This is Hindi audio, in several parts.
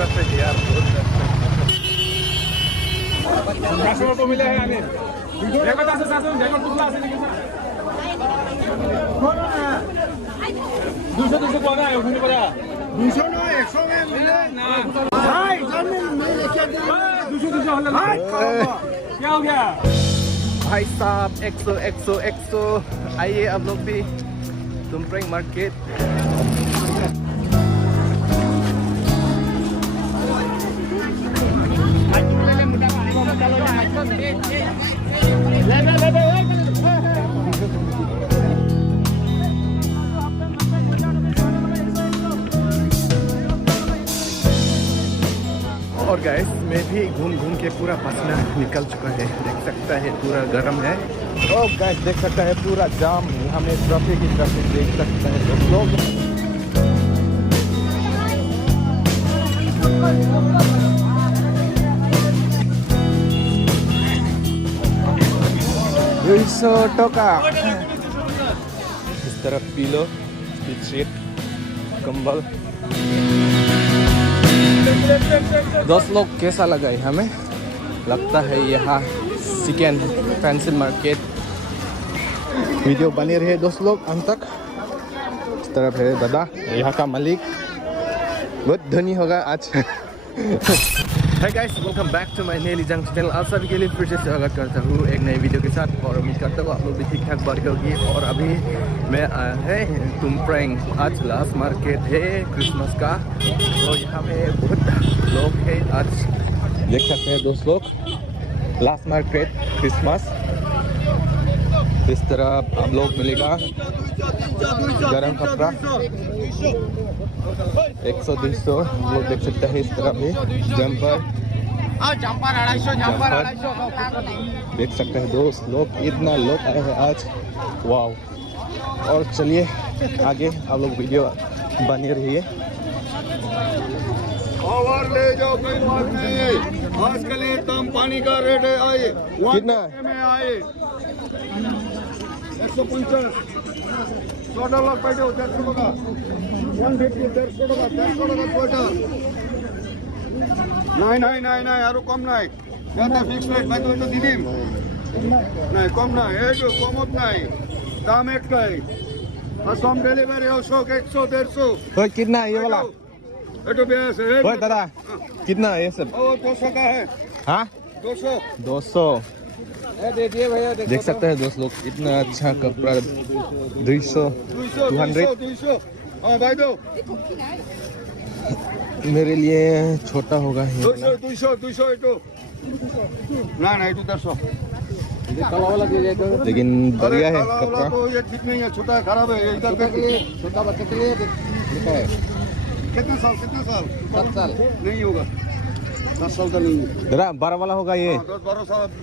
ट्रैफिक यार, बहुत ट्रैफिक। क्या हो गया भाई साहब, 100 100 100। आइए आप लोग भी तुमप्रेंग मार्केट। और गाइस, मैं भी घूम घूम के पूरा पसीना निकल चुका है। देख सकता है पूरा गर्म है। और गाइस देख सकता है पूरा जाम, यहाँ में ट्रैफिक ही ट्रैफिक देख सकता है दोस्तों। टोका इस तरफ पीलो, बेडशीट, कंबल। दोस्त लोग कैसा लगा है? हमें लगता है यहाँ सेकेंड फैंसी मार्केट। वीडियो बने रहे दोस्त लोग अंत तक। इस तरफ है दादा, यहाँ का मालिक, बहुत धनी होगा आज। Hey guys, welcome back to my Neely Junction channel। आप सभी के लिए फिर से स्वागत करता हूँ एक नई वीडियो के साथ, और उम्मीद करता हूँ आप लोग भी ठीक ठाक बढ़ होगी। और अभी मैं आया है तुमप्रेंग। आज लास्ट मार्केट है क्रिसमस का, तो यहाँ पे बहुत लोग हैं आज। देख सकते हैं दोस्त लोग, लास्ट मार्केट क्रिसमस। इस तरह आप लोग मिलेगा गरम कपड़ा 100-200 लोग देख सकते हैं। इस तरह भी जंपर देख सकते हैं दोस्त लोग, इतना लोग आए हैं आज, वाव। और चलिए आगे आप लोग वीडियो बने रहिए। और ले जाओ, कोई बात नहीं है। आज के लिए कम पानी का रेट है, आए कितना में आए 150 $100 पैसे 150 का 150 150 का 150 নাই আৰু কম নাই। ইয়াতে ফিক্স রেট ভাই, তো দিদিম নাই, কম নাই, এই যে কমত নাই, দাম একটাই। আর সম ডেলিভারি 100 100 150। तो कितना ये वाला? এটা বেশ है ओए दादा, कितना ये सब? और 200 का है। हाँ 200 दे दिए भैया। देख सकते हैं दोस्त लोग, इतना अच्छा कपड़ा 200 200। हाँ भाई दो मेरे लिए छोटा होगा ये वाला। 200 एटो ना ना एटो 150। लेकिन बढ़िया है काला वाला कपड़ा। तो ये ठीक नहीं है, छोटा है, खराब है। इधर पे छोटा बच्चे के लिए लिखा है। कितने साल 7 साल नहीं होगा, 10 साल का नहीं है। दादा 12 वाला होगा ये।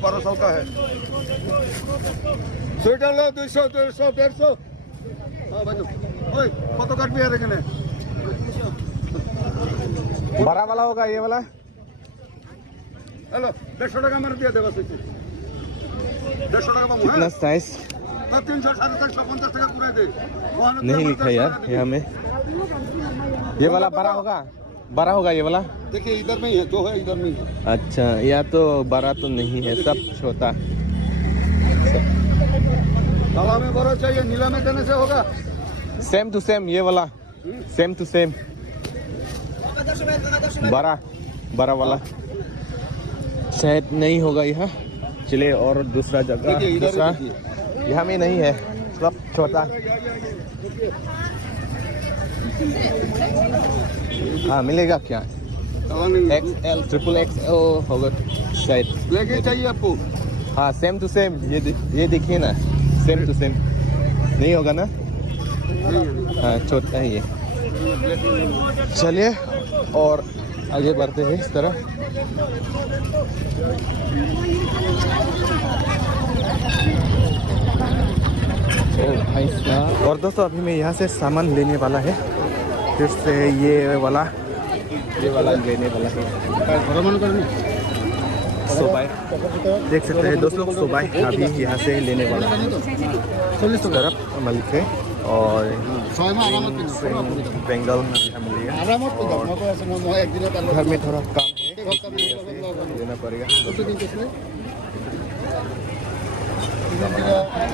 12 साल का है। स्वेटर लो 200 150। हाँ भाई ओए कत काट भी आ रहे 12 वाला होगा ये वाला। हेलो 150 টাকা मेरे दिया दे बस। 150 টাকা पाऊँ। कितना साइज 300 350 টাকা पूरे दे। नहीं लिखा यार यहाँ में। ये वाला 12 होगा, 12 होगा ये वाला। देखिए इधर में ही है, 2 है इधर में ही है। अच्छा, या तो 12 तो नहीं है, सब छोटा। काला में बड़ा चाहिए, नीला में देने से होगा। सेम टू सेम ये वाला, सेम टू सेम 12 वाला शायद नहीं होगा यहाँ। चलिए और दूसरा जगह, दूसरा यहाँ में नहीं है, सब छोटा। हाँ मिलेगा क्या? XL ट्रिपल XL होगा शायद। लेके चाहिए आपको? हाँ सेम टू सेम, ये देखिए ना, सेम टू सेम नहीं होगा ना? हाँ छोटा है ये। चलिए और आगे बढ़ते हैं इस तरह। भाई साहब। और दोस्तों अभी मैं यहाँ से सामान लेने वाला है, फिर से ये वाला लेने वाला है। सोबाई देख सकते हैं दोस्त लोग, सोबाई अभी यहाँ से लेने वाला है। इस तरफ मालिक है और आरामत बेंगल हम लिया घर में थोड़ा काम है देना पड़ेगा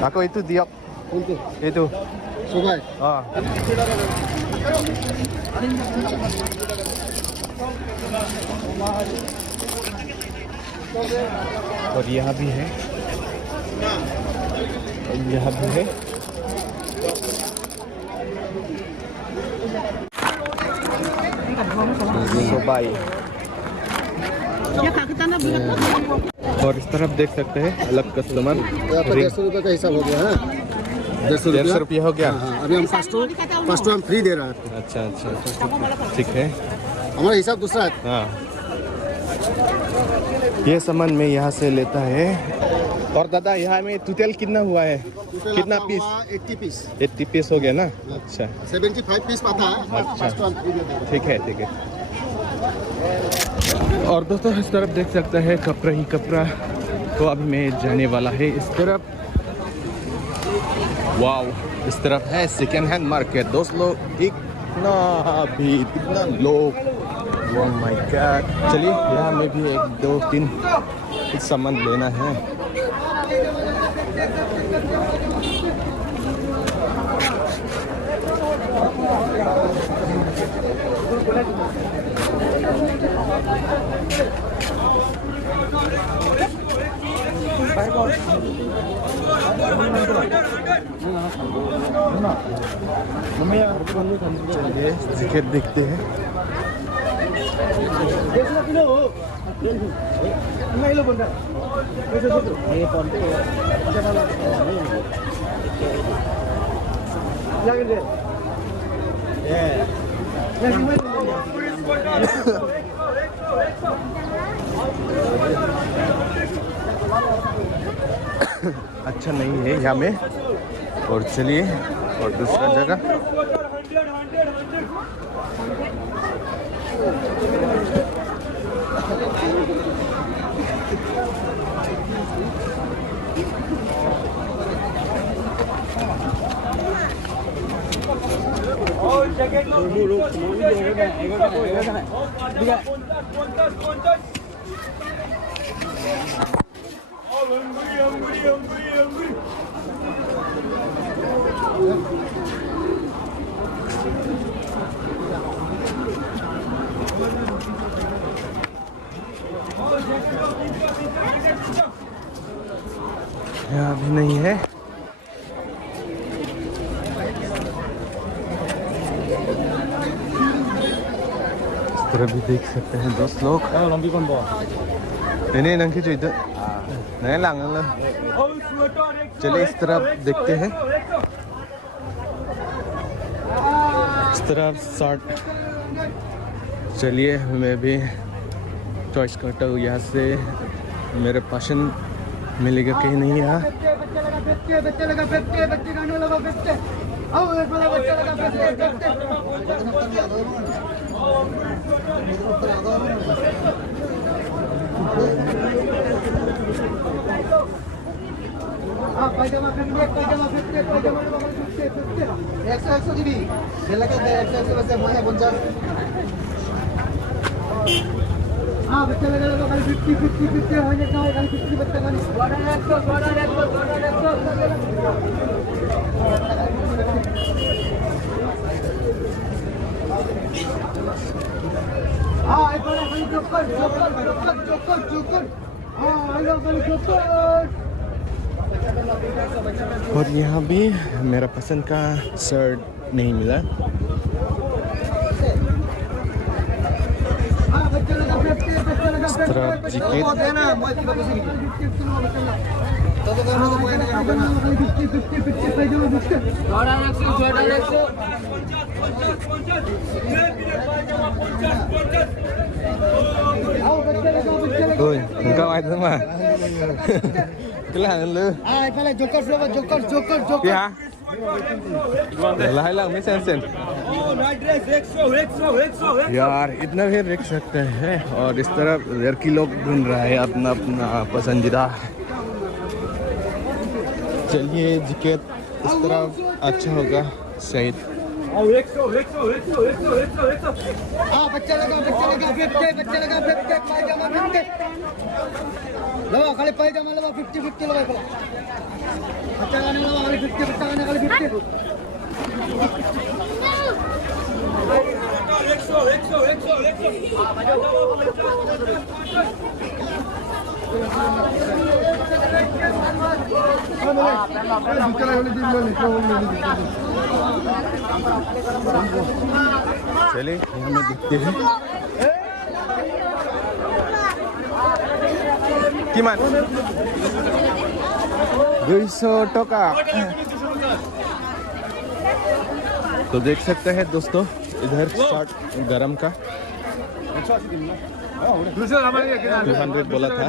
aku itu diok itu ah और यहाँ भी है यहाँ भी है सोबाई और इस तरफ देख सकते हैं अलग कस्टमर 150 रुपये का हिसाब हो गया है 150 रुपया हो गया हाँ, अभी हम फर्स्ट टू हम फ्री दे रहा है अच्छा अच्छा ठीक है हमारा हिसाब दूसरा है हाँ ये सामान में यहाँ से लेता है और दादा यहाँ में टोटल कितना हुआ है कितना पीस 80 पीस हो गया ना अच्छा 75 पीस पाता है अच्छा। फर्स्ट टू हम फ्री दे देंगे ठीक है और दोस्तों इस तरफ देख सकते हैं कपड़ा ही कपड़ा तो अभी मैं जाने वाला है इस तरफ वाव इस तरफ है सेकेंड हैंड मार्केट दोस्त लोग इतना लोग ओह माय गॉड चलिए यहाँ में भी 1 2 3 कुछ सामान लेना है चलिए जैकेट देखते हैं अच्छा नहीं है यहाँ में और चलिए और दूसरा जगह यहाँ भी नहीं है इस तरह भी देख सकते हैं दोस्त लोग नहीं नंकी जो इधर नहीं लांग चलिए इस तरफ देखते हैं इस तरफ शर्ट चलिए मैं भी चॉइस करता हूँ यहाँ से मेरे पसंद मिलेगा कहीं नहीं यहाँ बच्चा लगा खाली 50 हो जाता है खाली 50 बच्चा और यहाँ भी मेरा पसंद का शर्ट नहीं मिला इस तरह jacket Ôi, không ai thế mà. Cái là lư. Ai phải là joker. Kia hả? Lại là mấy sen. यार इतना भी रख सकते हैं और इस तरफ लड़की लोग ढूंढ रहा है अपना अपना पसंदीदा चलिए जैकेट इस तरफ अच्छा होगा शायद। हाँ बच्चा लगा 50 पायजामा 50 लो खाली पायजामा लो 50 लो बच्चा गाने लो खाली 50 बच्चा गाने खाली 50 चलिए यहाँ में दिखते हैं किमान 200 टका। तो देख सकते हैं दोस्तों इधर शर्ट गरम का 200 बोला था।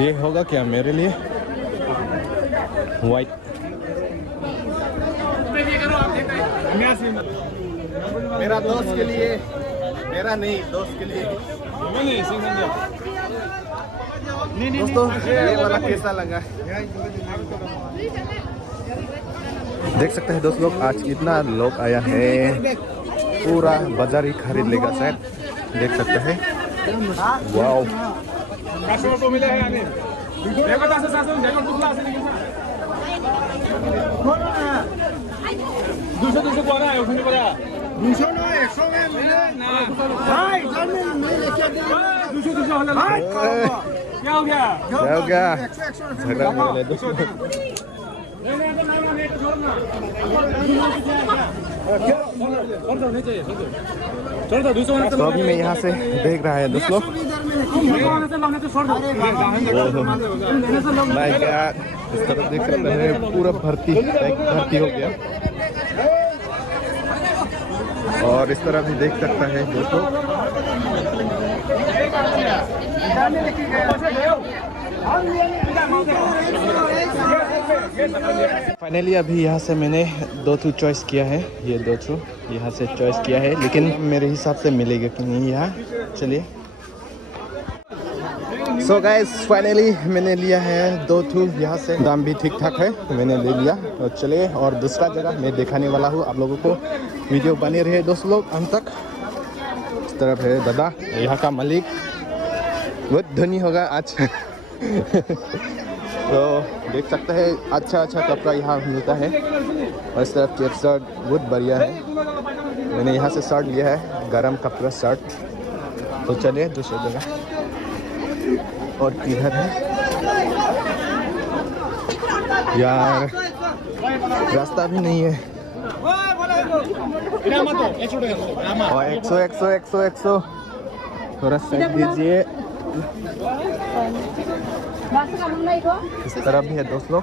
ये होगा क्या मेरे लिए वाइट। मेरा दोस्त के लिए, मेरा नहीं दोस्त के लिए। दोस्तों ये वाला कैसा लगा? देख सकते हैं दोस्त लोग आज इतना लोग आया है, पूरा बाजार ही खरीद लेगा शायद। देख सकते हैं वाओ। क्या हो गया झगड़ा हो गया दोस्तों। तो अभी मैं यहाँ से देख रहा है दोस्तों। इस तरफ देख सकते हैं पूरा भर्ती हो गया। और इस तरह भी देख सकता है दोस्तों। फाइनली अभी यहाँ से मैंने 2 चॉइस किया है। ये 2 यहाँ से चॉइस किया है, लेकिन मेरे हिसाब से मिलेगा कि नहीं यहाँ। चलिए सो गाइस फाइनली मैंने लिया है 2 यहाँ से। दाम भी ठीक ठाक है, मैंने ले लिया। तो चलिए और दूसरा जगह मैं दिखाने वाला हूँ आप लोगों को। वीडियो बने रहे दोस्त लोग अंत तक। इस तरफ है दादा, यहाँ का मालिक बहुत धनी होगा आज। तो देख सकते हैं अच्छा कपड़ा यहाँ मिलता है। और इस तरफ चेक शर्ट बहुत बढ़िया है। मैंने यहाँ से शर्ट लिया है, गरम कपड़ा शर्ट। तो चलिए दूसरी जगह। और किधर है यार, रास्ता भी नहीं है। और 100 थोड़ा साइड दीजिए। इस तरह भी है दोस्त लोग।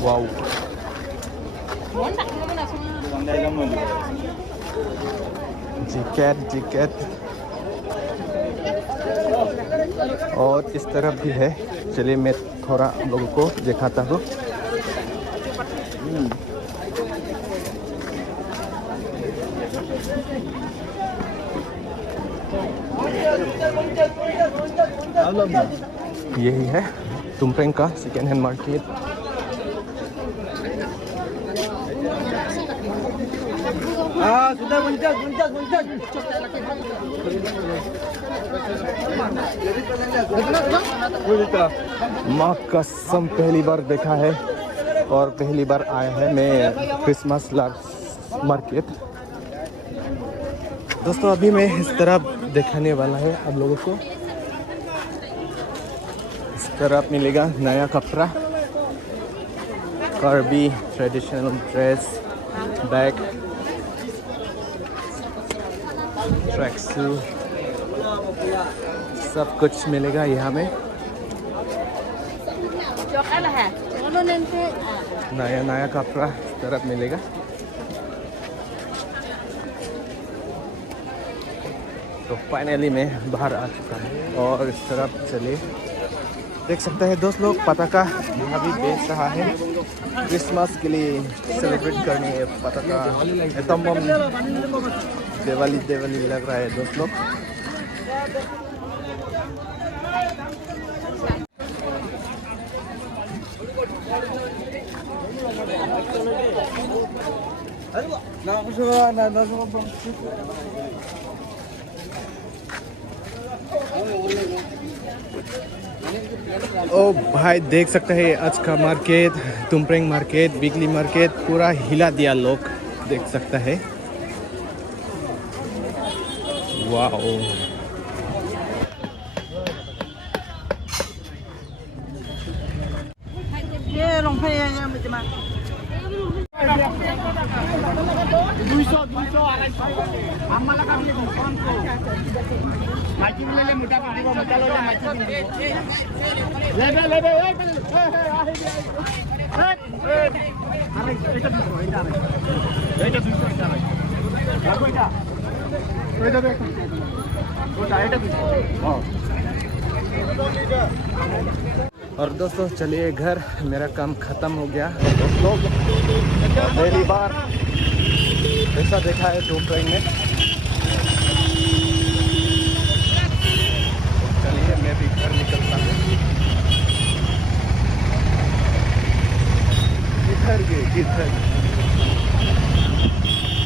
वाओ जैकेट और इस तरफ भी है। चलिए मैं थोड़ा आप लोगों को दिखाता हूँ। यही है तुमपेंग का सेकेंड हैंड मार्केट। माँ कसम पहली बार देखा है और पहली बार आया है मैं क्रिसमस मार्केट। दोस्तों अभी मैं इस तरफ दिखाने वाला है आप लोगों को। इस तरफ मिलेगा नया कपड़ा, Karbi traditional dress, bag, track suit, सब कुछ मिलेगा यहाँ में। नया कपड़ा इस तरफ मिलेगा। तो फाइनली मैं बाहर आ चुका हूँ और इस तरफ चलिए देख सकते हैं दोस्त लोग पटाखा यहाँ भी बेच रहा है। क्रिसमस के लिए सेलिब्रेट करने पटाखा एटम बम दिवाली दिवाली लग रहा है दोस्त लोग। ओ भाई देख सकते हैं आज का मार्केट, तुमप्रेंग मार्केट, वीकली मार्केट पूरा हिला दिया लोग, देख सकता है। वाओ और दोस्तों चलिए घर, मेरा काम खत्म हो गया दोस्तों। पहली बार ऐसा देखा है तुमप्रेंग में। चलिए मैं भी घर निकलता हूँ। किधर गए किधर